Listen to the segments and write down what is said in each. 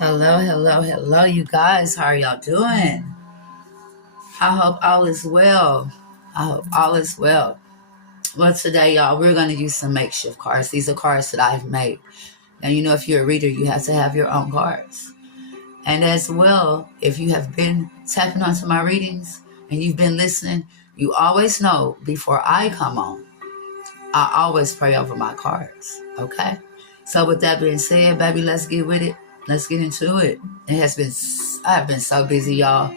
Hello, you guys. How are y'all doing? I hope all is well. Well, today, y'all, we're going to use some makeshift cards. These are cards that I've made. Now, if you're a reader, you have to have your own cards. And as well, if you have been tapping onto my readings and you've been listening, you always know before I come on, I always pray over my cards. Okay? So with that being said, baby, let's get with it. Let's get into it. I have been so busy, y'all.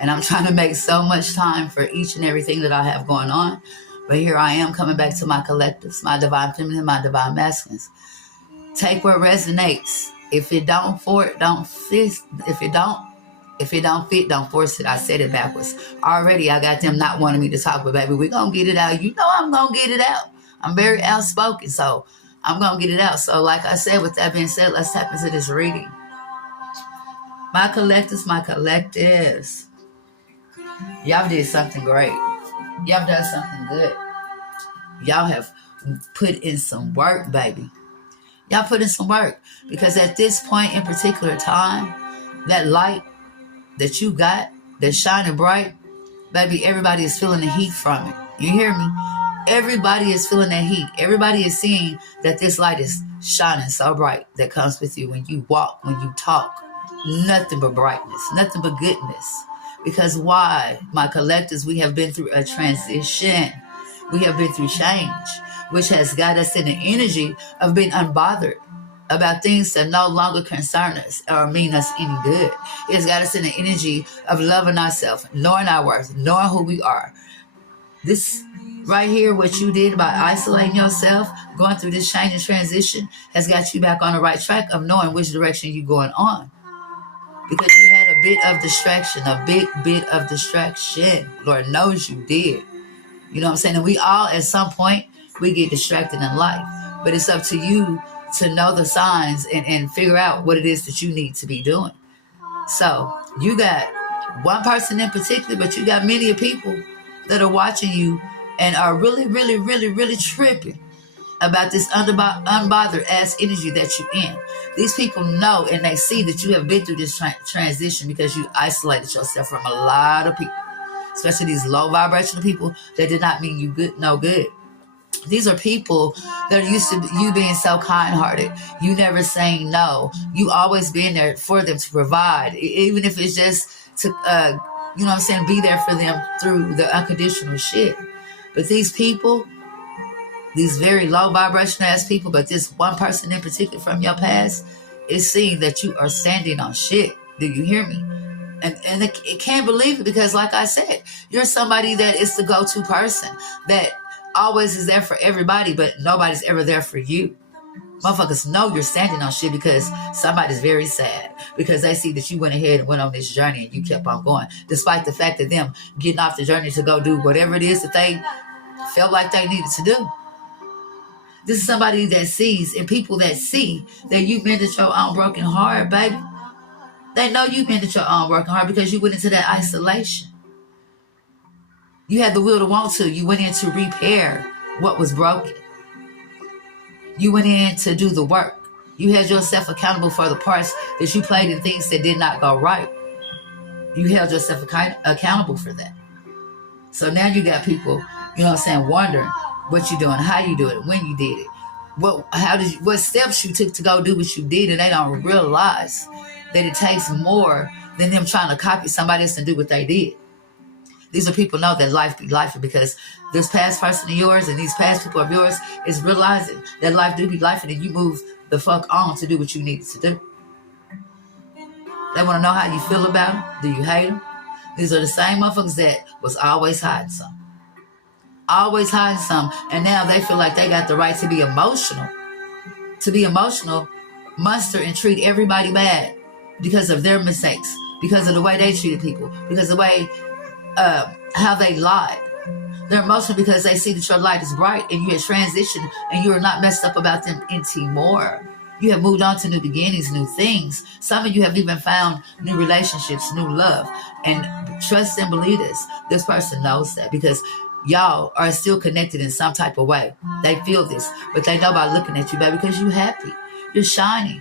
And I'm trying to make so much time for each and everything that I have going on. But here I am coming back to my collectives, my divine feminine, my divine masculines. Take what resonates. If it don't fit, don't force it. I said it backwards. Already I got them not wanting me to talk, but baby, we're going to get it out. You know I'm going to get it out. I'm very outspoken, so I'm going to get it out. So like I said, with that being said, let's tap into this reading. My collectives. Y'all did something great. Y'all done something good. Y'all have put in some work, baby. Y'all put in some work. Because at this point in particular time, that light that you got, that's shining bright, baby, everybody is feeling the heat from it. You hear me? Everybody is feeling that heat. Everybody is seeing that this light is shining so bright that comes with you when you walk, when you talk. Nothing but brightness, nothing but goodness. Because why? My collectives, we have been through a transition. We have been through change, which has got us in the energy of being unbothered about things that no longer concern us or mean us any good. It has got us in the energy of loving ourselves, knowing our worth, knowing who we are. This right here, what you did by isolating yourself, going through this change and transition, has got you back on the right track of knowing which direction you're going on. Because you had a big bit of distraction. Lord knows you did. You know what I'm saying? And we all, at some point, we get distracted in life. But it's up to you to know the signs and figure out what it is that you need to be doing. So you got one person in particular, but you got many people that are watching you and are really, really, really, really tripping about this unbothered ass energy that you're in. These people know and they see that you have been through this transition because you isolated yourself from a lot of people, especially these low vibrational people that did not mean you no good. These are people that are used to you being so kind-hearted. You never saying no. You always being there for them to provide, even if it's just to, be there for them through the unconditional shit. But these people, these very low vibrational ass people, but this one person in particular from your past is seeing that you are standing on shit. Do you hear me? And it can't believe it because, like I said, you're somebody that is the go-to person that always is there for everybody, but nobody's ever there for you. Motherfuckers know you're standing on shit because somebody's very sad because they see that you went ahead and went on this journey and you kept on going, despite the fact that them getting off the journey to go do whatever it is that they felt like they needed to do. This is somebody that sees, and people that see that you mended your own broken heart, baby. They know you mended your own broken heart because you went into that isolation. You had the will to want to. You went in to repair what was broken. You went in to do the work. You held yourself accountable for the parts that you played in things that did not go right. You held yourself accountable for that. So now you got people, wondering what you doing, how you do it, when you did it, what steps you took to go do what you did, and they don't realize that it takes more than them trying to copy somebody else and do what they did. These are people know that life be life because this past person of yours and these past people of yours is realizing that life do be life, and then you move the fuck on to do what you needed to do. They want to know how you feel about them. Do you hate them? These are the same motherfuckers that was always hiding something. Always hiding something. And now they feel like they got the right to be emotional. To be emotional, muster and treat everybody bad because of their mistakes, because of the way they treated people, because of the way how they lied. They're emotional because they see that your light is bright and you have transitioned and you are not messed up about them anymore. You have moved on to new beginnings, new things. Some of you have even found new relationships, new love. And trust and believe this person knows that because y'all are still connected in some type of way. They feel this, but they know by looking at you, baby, because you're happy. You're shining.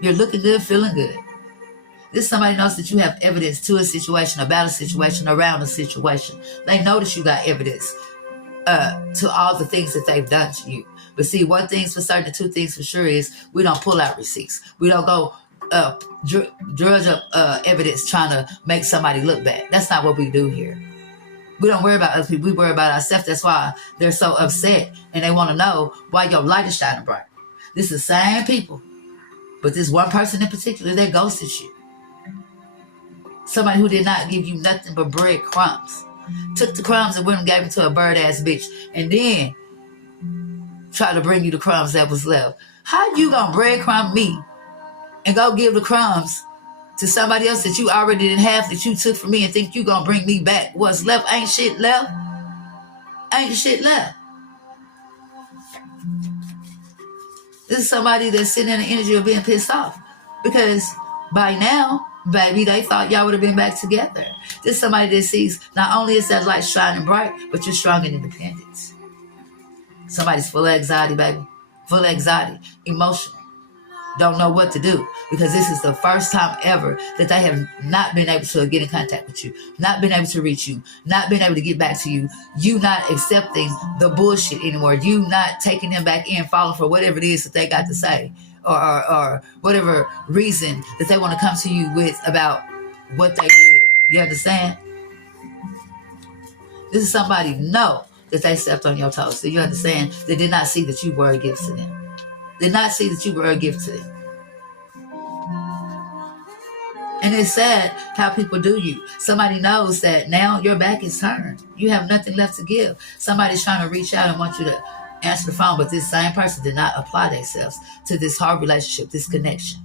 You're looking good, feeling good. This somebody knows that you have evidence to a situation, about a situation, around a situation. They know that you got evidence to all the things that they've done to you. But see, one thing's for certain, two things for sure is we don't pull out receipts. We don't go drudge up evidence trying to make somebody look bad. That's not what we do here. We don't worry about other people. We worry about ourselves. That's why they're so upset and they want to know why your light is shining bright. This is the same people, but this one person in particular that ghosted you. Somebody who did not give you nothing but breadcrumbs. Took the crumbs and went and gave it to a bird-ass bitch. And then tried to bring you the crumbs that was left. How you gonna breadcrumb me and go give the crumbs to somebody else that you already didn't have, that you took from me, and think you gonna bring me back? What's left? Ain't shit left. Ain't shit left. This is somebody that's sitting in the energy of being pissed off. Because by now, baby, they thought y'all would have been back together. This is somebody that sees not only is that light shining bright, but you're strong in independence. Somebody's full of anxiety, baby. Full of anxiety. Emotional. Don't know what to do. Because this is the first time ever that they have not been able to get in contact with you. Not been able to reach you. Not been able to get back to you. You not accepting the bullshit anymore. You not taking them back in, falling for whatever it is that they got to say. Or whatever reason that they want to come to you with about what they did. You understand? This is somebody know that they stepped on your toes. So you understand? They did not see that you were a gift to them. Did not see that you were a gift to them. And it's sad how people do you. Somebody knows that now your back is turned. You have nothing left to give. Somebody's trying to reach out and want you to answer the phone, but this same person did not apply themselves to this hard relationship, this connection.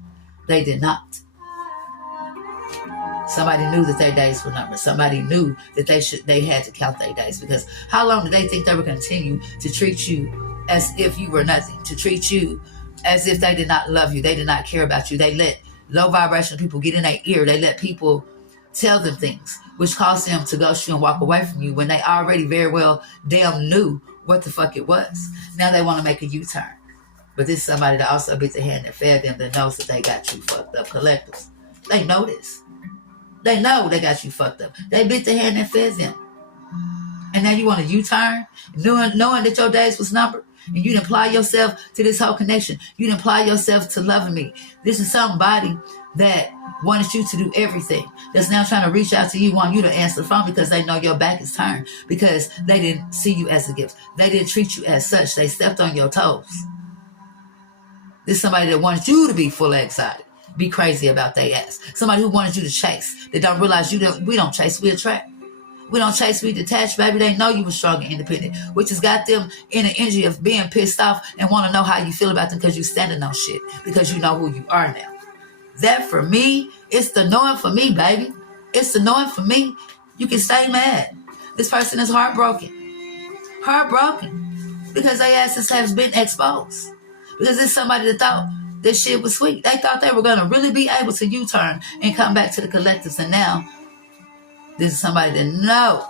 They did not. Somebody knew that their days were numbered. Somebody knew that they had to count their days, because how long did they think they would continue to treat you as if you were nothing, to treat you as if they did not love you, they did not care about you. They let low vibration people get in their ear. They let people tell them things, which caused them to ghost you and walk away from you when they already very well damn knew what the fuck it was. Now they want to make a U-turn. But this is somebody that also bit the hand that fed them, that knows that they got you fucked up. Collectors. They know this. They know they got you fucked up. They bit the hand that fed them. And now you want a U-turn? Knowing that your days was numbered? And you didn't apply yourself to this whole connection. You didn't apply yourself to loving me. This is somebody that wanted you to do everything, that's now trying to reach out to you, want you to answer the phone because they know your back is turned, because they didn't see you as a gift. They didn't treat you as such. They stepped on your toes. This is somebody that wanted you to be full of anxiety, be crazy about their ass. Somebody who wanted you to chase. They don't realize we don't chase, we attract. We don't chase, we detach, baby. They know you were strong and independent, which has got them in the energy of being pissed off and want to know how you feel about them, because you standing on shit, because you know who you are now. That for me, it's the knowing for me, baby. It's the knowing for me. You can stay mad. This person is heartbroken. Heartbroken. Because their asses have been exposed. Because it's somebody that thought this shit was sweet. They thought they were going to really be able to U-turn and come back to the collectives. And now, this is somebody that knows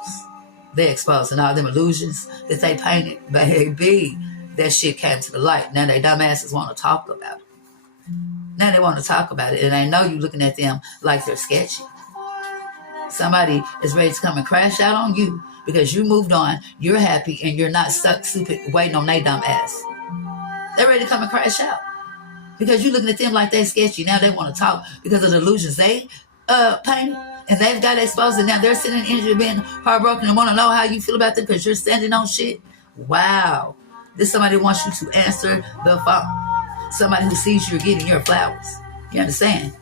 they're exposed, and all them illusions that they painted, baby, that shit came to the light. Now they dumbasses want to talk about it. Now they want to talk about it, and they know you looking at them like they're sketchy. Somebody is ready to come and crash out on you because you moved on, you're happy, and you're not stuck stupid waiting on their dumb ass. They're ready to come and crash out because you're looking at them like they're sketchy. Now they want to talk because of the illusions they painted, and they've got exposed, and now they're sitting in injury, being heartbroken, and want to know how you feel about them because you're standing on shit. Wow. This somebody wants you to answer the phone. Somebody who sees you're getting your flowers. You understand?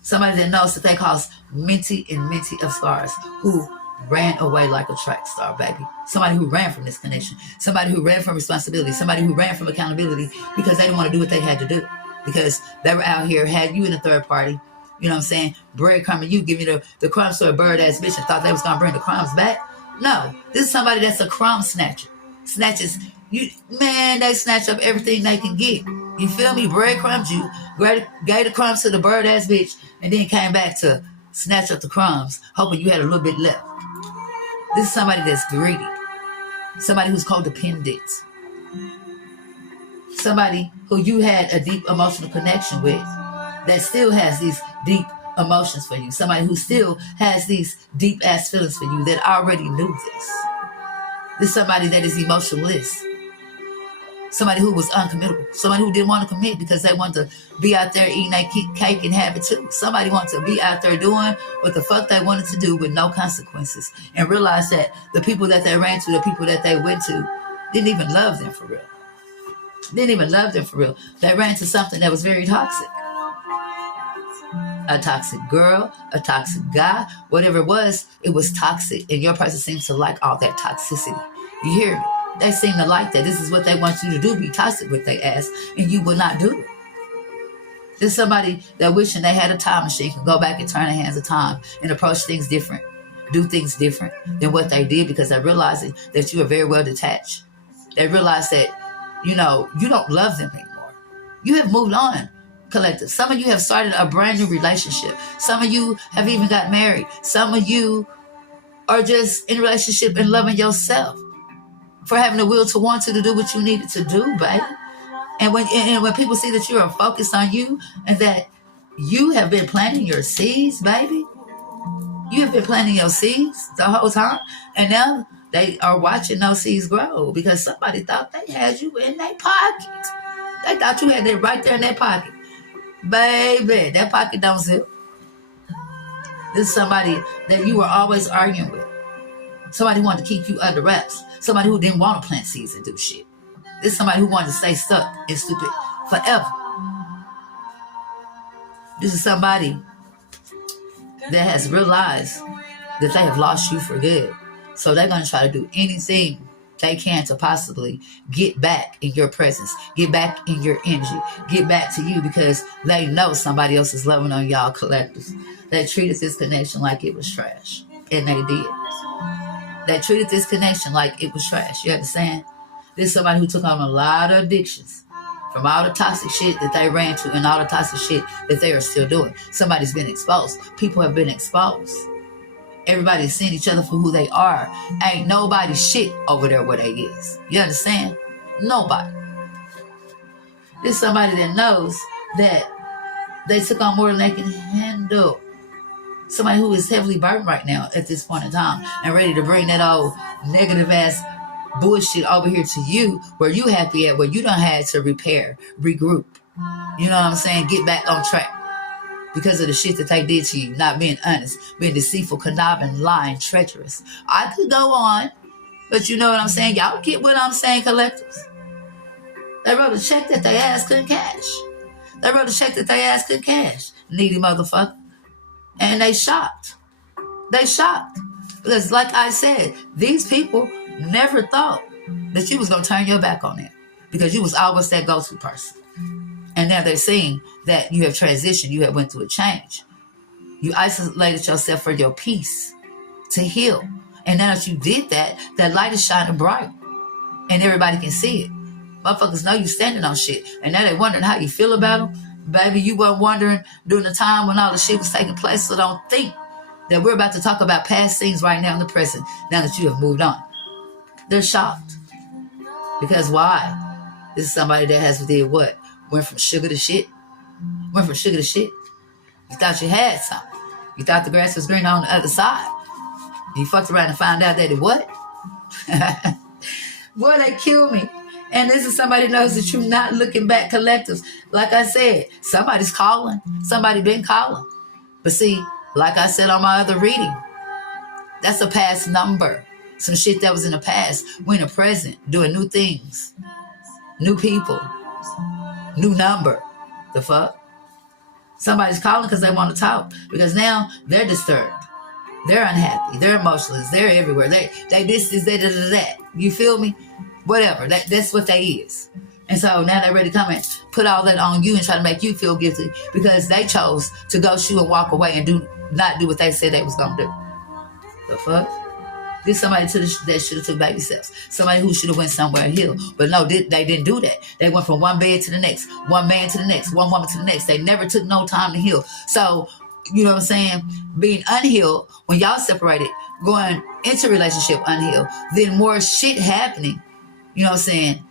Somebody that knows that they cause minty and minty of scars, who ran away like a track star, baby. Somebody who ran from this connection. Somebody who ran from responsibility. Somebody who ran from accountability because they didn't want to do what they had to do. Because they were out here, had you in a third party, you know what I'm saying, breadcrumbing you, giving you the crumbs to a bird-ass bitch and thought they was going to bring the crumbs back. No, this is somebody that's a crumb snatcher. Snatches. They snatch up everything they can get. You feel me? Breadcrumbs you, gave the crumbs to the bird-ass bitch, and then came back to snatch up the crumbs, hoping you had a little bit left. This is somebody that's greedy. Somebody who's codependent. somebody who you had a deep emotional connection with that still has these deep emotions for you. Somebody who still has these deep ass feelings for you that already knew this. This is somebody that is emotionless. Somebody who was uncommittable. Somebody who didn't want to commit because they wanted to be out there eating their cake and have it too. Somebody wanted to be out there doing what the fuck they wanted to do with no consequences, and realize that the people that they ran to, the people that they went to, didn't even love them for real. Didn't even love them for real. They ran to something that was very toxic. A toxic girl, a toxic guy, whatever it was toxic. And your person seems to like all that toxicity. You hear me? They seem to like that. This is what they want you to do, be toxic with their ass, and you will not do it. There's somebody that wishing they had a time machine, can go back and turn their hands of time and approach things different, do things different than what they did, because they realizing that you are very well detached. They realize that, you don't love them anymore. You have moved on, collective. Some of you have started a brand new relationship. Some of you have even got married. Some of you are just in a relationship and loving yourself for having the will to want to do what you needed to do, baby. And when people see that you are focused on you and that you have been planting your seeds, baby, you have been planting your seeds the whole time, and now they are watching those seeds grow because somebody thought they had you in their pocket. They thought you had it right there in their pocket. Baby, that pocket don't zip. This is somebody that you were always arguing with. Somebody who wanted to keep you under wraps. Somebody who didn't want to plant seeds and do shit. This is somebody who wanted to stay stuck and stupid forever. This is somebody that has realized that they have lost you for good. So they're going to try to do anything they can to possibly get back in your presence, get back in your energy, get back to you, because they know somebody else is loving on y'all collectives. They treated this connection like it was trash. And they did. They treated this connection like it was trash. You understand? This is somebody who took on a lot of addictions from all the toxic shit that they ran to and all the toxic shit that they are still doing. Somebody's been exposed. People have been exposed. Everybody's seeing each other for who they are. Ain't nobody shit over there where they is. You understand? Nobody. This is somebody that knows that they took on more than they can handle. Somebody who is heavily burdened right now at this point in time and ready to bring that old negative ass bullshit over here to you, where you happy at, where you done had to repair, regroup. You know what I'm saying? Get back on track. Because of the shit that they did to you, not being honest, being deceitful, conniving, lying, treacherous. I could go on, but you know what I'm saying? Y'all get what I'm saying, collectives? They wrote a check that they ass couldn't cash. They wrote a check that they ass couldn't cash. Needy motherfucker. And they shocked. They shocked. Because like I said, these people never thought that you was going to turn your back on them, because you was always that go-to person. And now they're seeing that you have transitioned. You have went through a change. You isolated yourself for your peace to heal. And now that you did that, that light is shining bright. And everybody can see it. Motherfuckers know you standing on shit. And now they're wondering how you feel about them. Baby, you weren't wondering during the time when all the shit was taking place. So don't think that we're about to talk about past things right now in the present, now that you have moved on. They're shocked. Because why? This is somebody that has did what? Went from sugar to shit. Went from sugar to shit. You thought you had something. You thought the grass was greener on the other side. You fucked around and found out that it what? Boy, they killed me. And this is somebody who knows that you're not looking back, collectives. Like I said, somebody's calling. Somebody been calling. But see, like I said on my other reading, that's a past number. Some shit that was in the past. We're in the present, doing new things. New people. New number. The fuck? Somebody's calling because they want to talk. Because now they're disturbed. They're unhappy. They're emotionless. They're everywhere. They this, that. You feel me? Whatever. That's what they is. And so now they're ready to come and put all that on you and try to make you feel guilty because they chose to go shoot and walk away and not do what they said they was going to do. The fuck? This somebody that should have took baby steps. Somebody who should have went somewhere and healed. But no, they didn't do that. They went from one bed to the next, one man to the next, one woman to the next. They never took no time to heal. So, you know what I'm saying? Being unhealed, when y'all separated, going into a relationship unhealed, then more shit happening, you know what I'm saying?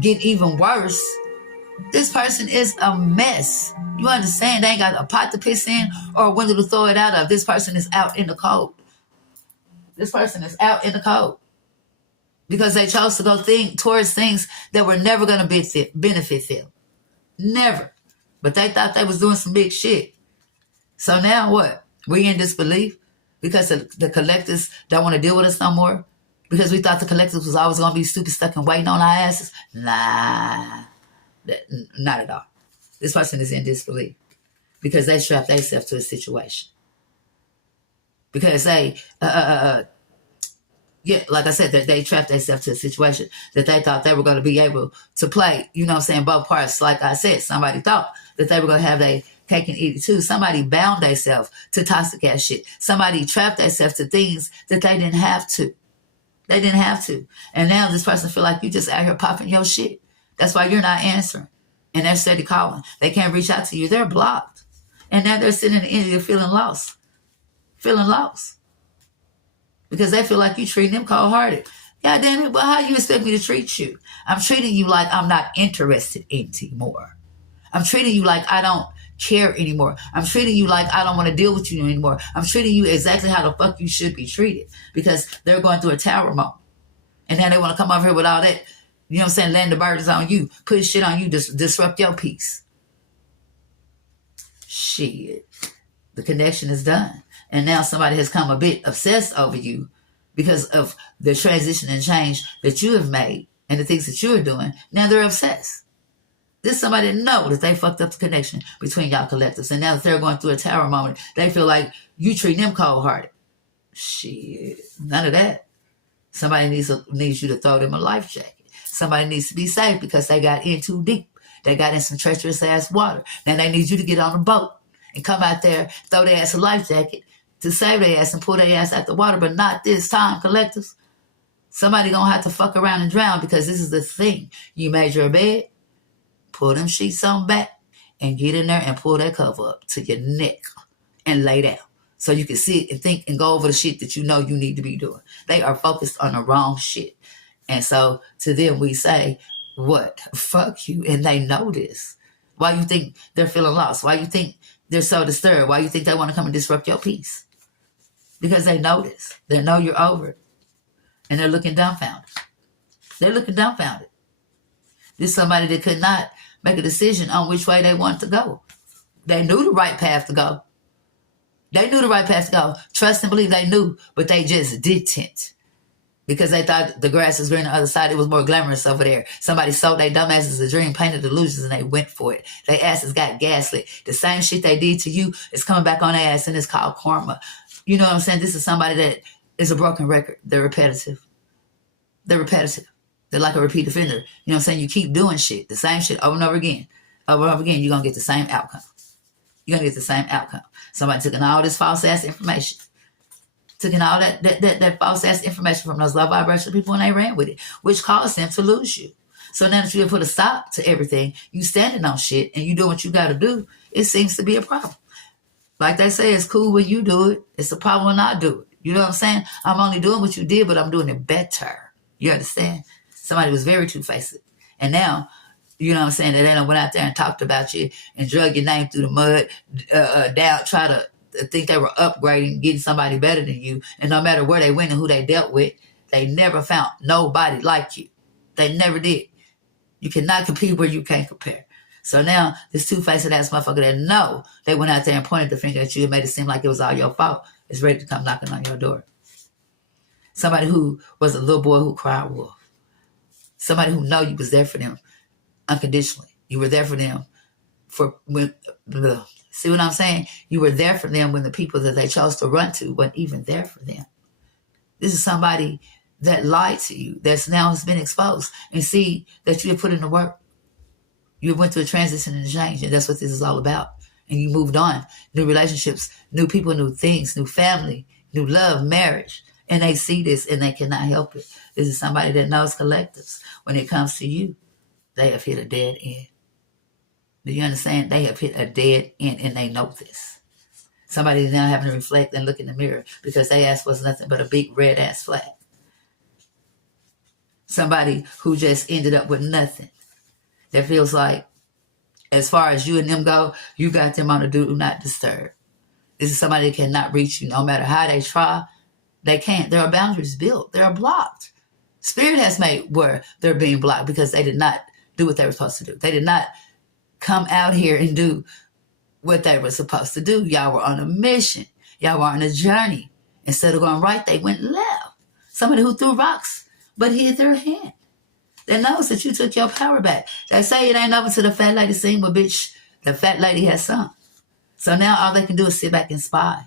get even worse, this person is a mess. You understand? They ain't got a pot to piss in or a window to throw it out of. This person is out in the cold. This person is out in the cold because they chose to go towards things that were never going to benefit them. Never. But they thought they was doing some big shit. So now what? We in disbelief because the collectives don't want to deal with us no more? Because we thought the collectives was always going to be stupid, stuck and waiting on our asses? Nah. Not at all. This person is in disbelief because they strapped themselves to a situation. Because they, like I said, they trapped themselves to a situation that they thought they were going to be able to play, both parts. Like I said, somebody thought that they were going to have their cake and eat it too. Somebody bound themselves to toxic ass shit. Somebody trapped themselves to things that they didn't have to. They didn't have to. And now this person feel like you just out here popping your shit. That's why you're not answering. And they're steady calling. They can't reach out to you. They're blocked. And now they're sitting in the India feeling lost. Feeling lost. Because they feel like you treating them cold-hearted. God damn it, but how you expect me to treat you? I'm treating you like I'm not interested anymore. I'm treating you like I don't care anymore. I'm treating you like I don't want to deal with you anymore. I'm treating you exactly how the fuck you should be treated. Because they're going through a tower moment. And now they want to come over here with all that, laying the burdens on you, putting shit on you, disrupt your peace. Shit. The connection is done. And now somebody has come a bit obsessed over you because of the transition and change that you have made and the things that you're doing. Now they're obsessed. This somebody know that they fucked up the connection between y'all collectives. And now that they're going through a tower moment, they feel like you treat them cold-hearted. Shit. None of that. Somebody needs you to throw them a life jacket. Somebody needs to be safe because they got in too deep. They got in some treacherous ass water. Now they need you to get on a boat and come out there, throw their ass a life jacket to save their ass and pull their ass out the water. But not this time, collectives. Somebody gonna have to fuck around and drown because this is the thing. You made your bed, pull them sheets on back, and get in there and pull that cover up to your neck and lay down. So you can sit and think and go over the shit that you know you need to be doing. They are focused on the wrong shit. And so to them we say, what? Fuck you. And they know this. Why you think they're feeling lost? Why you think they're so disturbed? Why you think they want to come and disrupt your peace? Because they know this. They know you're over it. And they're looking dumbfounded. They're looking dumbfounded. This is somebody that could not make a decision on which way they want to go. They knew the right path to go. They knew the right path to go. Trust and believe they knew, but they just didn't. Because they thought the grass was green on the other side. It was more glamorous over there. Somebody sold their dumbasses a dream, painted illusions, and they went for it. Their asses got gaslit. The same shit they did to you is coming back on their ass, and it's called karma. You know what I'm saying? This is somebody that is a broken record. They're repetitive. They're repetitive. They're like a repeat offender. You know what I'm saying? You keep doing shit, the same shit over and over again. Over and over again, you're going to get the same outcome. You're going to get the same outcome. Somebody took in all this false-ass information. Took in all that false-ass information from those low vibration people and they ran with it, which caused them to lose you. So now that you have put a stop to everything, you standing on shit and you do what you got to do, it seems to be a problem. Like they say, it's cool when you do it. It's a problem when I do it. You know what I'm saying? I'm only doing what you did, but I'm doing it better. You understand? Somebody was very two-faced. And now, you know what I'm saying, they done went out there and talked about you and drug your name through the mud, down, try to think they were upgrading, getting somebody better than you. And no matter where they went and who they dealt with, they never found nobody like you. They never did. You cannot compete where you can't compare. So now this two-faced ass motherfucker that know they went out there and pointed the finger at you and made it seem like it was all your fault is ready to come knocking on your door. Somebody who was a little boy who cried wolf. Somebody who know you was there for them unconditionally. You were there for them for when. See what I'm saying? You were there for them when the people that they chose to run to weren't even there for them. This is somebody that lied to you, that's now has been exposed, and see that you have put in the work. You went through a transition and change, and that's what this is all about. And you moved on. New relationships, new people, new things, new family, new love, marriage. And they see this and they cannot help it. This is somebody that knows collectives. When it comes to you, they have hit a dead end. Do you understand? They have hit a dead end and they know this. Somebody is now having to reflect and look in the mirror because their ass was nothing but a big red ass flag. somebody who just ended up with nothing. That feels like, as far as you and them go, you got them on a do not disturb. This is somebody that cannot reach you no matter how they try. They can't. There are boundaries built. They are blocked. Spirit has made where they're being blocked because they did not do what they were supposed to do. They did not come out here and do what they were supposed to do. Y'all were on a mission. Y'all were on a journey. Instead of going right, they went left. Somebody who threw rocks but hid their hand. That knows that you took your power back. They say it ain't over till the fat lady sing, but bitch, the fat lady has sung. So now all they can do is sit back and spy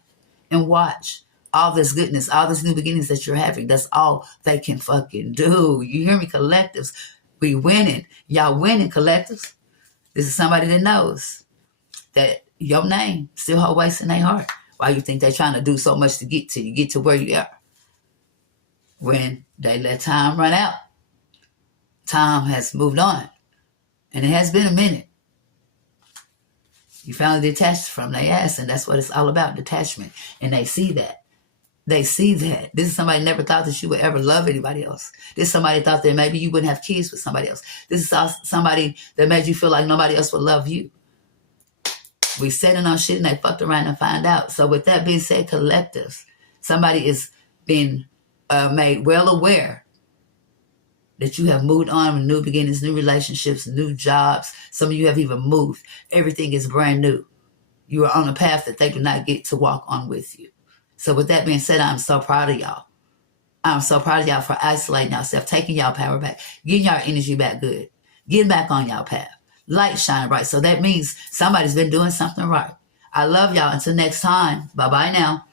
and watch all this goodness, all this new beginnings that you're having. That's all they can fucking do. You hear me, collectives? We winning. Y'all winning, collectives. This is somebody that knows that your name still hold weight in their heart. Why you think they're trying to do so much to get to you, get to where you are? When they let time run out, time has moved on. And it has been a minute. You finally detached from their ass, and that's what it's all about, detachment. And they see that. They see that. This is somebody never thought that you would ever love anybody else. This is somebody thought that maybe you wouldn't have kids with somebody else. This is somebody that made you feel like nobody else would love you. We setting on shit and they fucked around and find out. So with that being said, collectives, somebody is being made well aware that you have moved on with new beginnings, new relationships, new jobs. Some of you have even moved. Everything is brand new. You are on a path that they do not get to walk on with you. So with that being said, I'm so proud of y'all. I'm so proud of y'all for isolating yourself, taking y'all power back, getting y'all energy back good, getting back on y'all path. Light shining bright. So that means somebody's been doing something right. I love y'all. Until next time. Bye-bye now.